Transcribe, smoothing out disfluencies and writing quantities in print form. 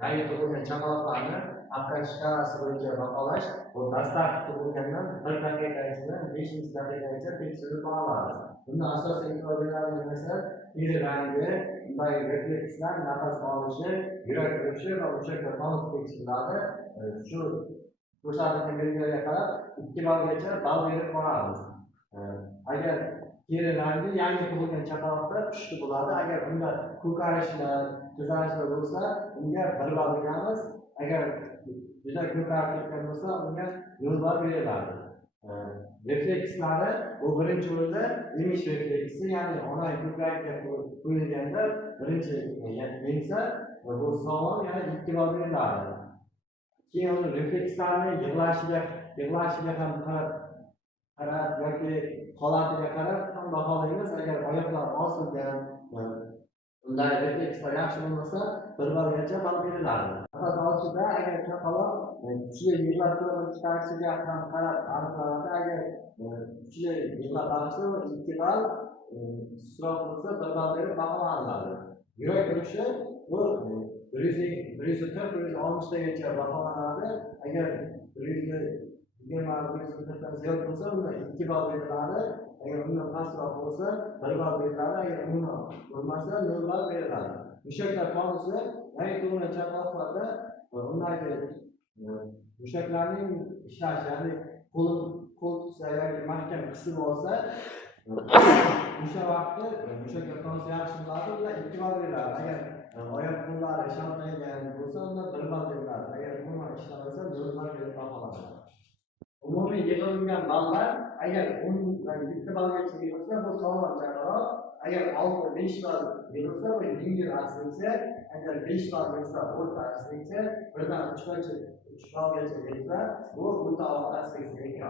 yangi tug'ilgan chaqaloqlarni hafta shkalasi bo'yicha baholash bu dastlabki tug'ilgandan 1 daqiqa ichida 5 daqiqagacha tekshirib olinadi. Bunda asosiy imkoniyatlar esa teri rangi, undagi reflekslar, nafas olishi, yurak urishi va mushaklar tonus tekshiriladi. Shu ko'rsatilgan belgilarga qarab 2 ballgacha ball berib boramiz. Agar teri rangi yangi tug'ilgan chaqaloqda pushti bo'ladi. Agar unda ko'karishlar, tuzalishlar bo'lsa, unga 1 ball beramiz. Agar juda ko'karib ketgan bo'lsa, unga 0 ball beriladi. Reflekslari bu birinchi o'rinda emish refleksi, ya'ni ona ko'krakka qo'yilganda birinchi yengsa, bu sog'lom, ya'ni 2 ball beriladi. Keyin uni reflekslarni yig'lashiga ham qarab yoki holatiga qarab ham baholaymiz. Agar oyoqlar osilgan, unday reflekslar yaxshi bo'lmasa, 1 ballgacha ball beriladi. Nafas olishda agar chaqaloq kuchli yig'lab chiqarishiga ham qarab aniqlanadi. Agar kuchli yig'lab chiqarsa 2 ball, sustroq bo'lsa 1 ball berib baholanadi. Yurak urishi bu 140-160 tagacha baholanadi. Agar 120-140 dan ziyod bo'lsa, unda 2 ball beriladi. Agar undan pastroq bo'lsa, 1 ball beriladi. Agar undan bo'lmasa, 0 ball beriladi. Mushaklar tonusi yangi tug'ilgan chaqaloqlarda undagi mushaklarning ishlashi, ya'ni qo'l tutsa yoki mahkam qisib olsa, o'sha vaqtda mushaklar tonusi yaxshi bo'ladi, unda 2 ball beriladi. Agar oyoq qo'llari shalmaygan bo'lsa, unda 1 ball beriladi. Agar umuman ishlamasa, 0 ball berib baholanadi. Umumiy yig'ilgan ballar agar 10 dan 7 ballgacha yig'ilsa, bu sog'lom chaqaloq. Agar 6-5 ball yig'ilsa, bu yengil asfalsiya. Agar 5 ball bo'lsa, o'rta asfalsiya. 1 dan 3 ballgacha yig'ilsa, bu o'rta og'ir asfalsiyaga kiradi.